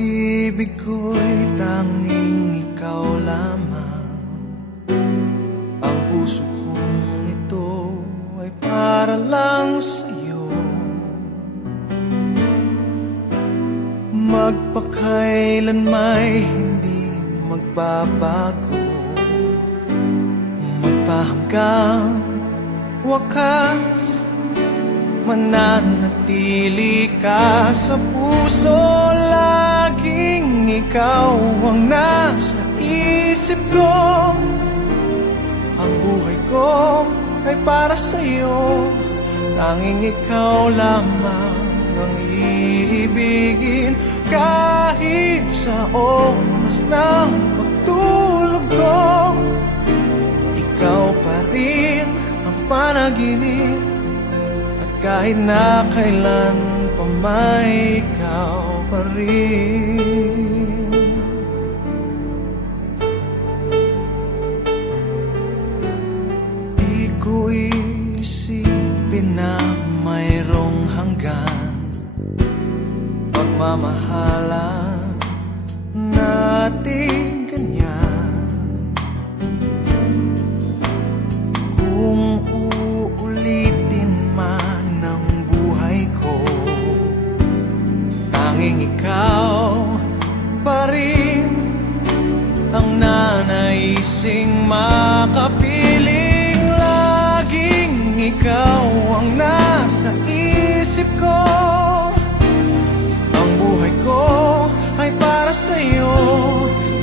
pag-ibig ko'y tanging ikaw lamang. Ang puso kong ito ay para lang sa'yo. Magpakailan may hindi magbabago, magpahanggang wakas, mananatili ka sa puso. Laging ikaw ang nasa isip ko. Ang buhay ko ay para sa'yo. Tanging ikaw lamang ang iibigin. Kahit sa oras ng pagtulog ko, ikaw pa rin ang panaginip. Kahit na kailan pa may ikaw pa rin. Di ko isipin na mayroong hanggan pagmamahalan natin ganyan. Kung uulitin man tanging ikaw pa rin ang nanaising makapiling. Laging ikaw ang nasa isip ko. Ang buhay ko ay para sa'yo.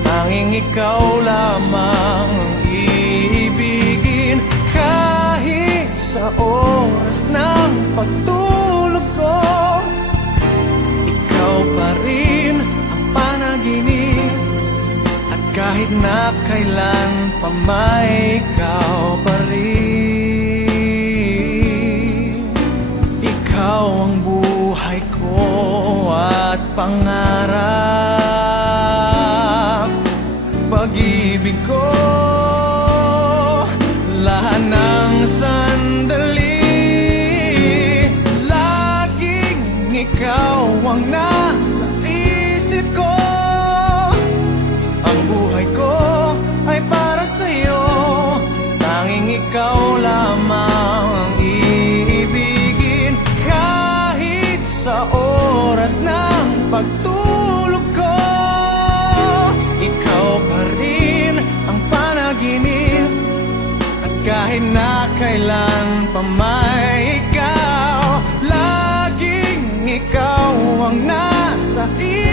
Tanging ikaw lamang ang iibigin. Kahit sa oras ng pagtulog ko, pa rin ang panaginip. At kahit na kailan pa may ikaw pa rin. Ikaw ang buhay ko at pangarap, pag-ibig ko. Lahat ng sandali, laging ikaw ang nasa isip ko. Ang buhay ko ay para sa'yo. Tanging ikaw lamang ang iibigin. Kahit sa oras ng pagtulog ko, ikaw pa rin ang panaginip. At kahit na kailan pa may ikaw, laging ikaw ang nasa isip.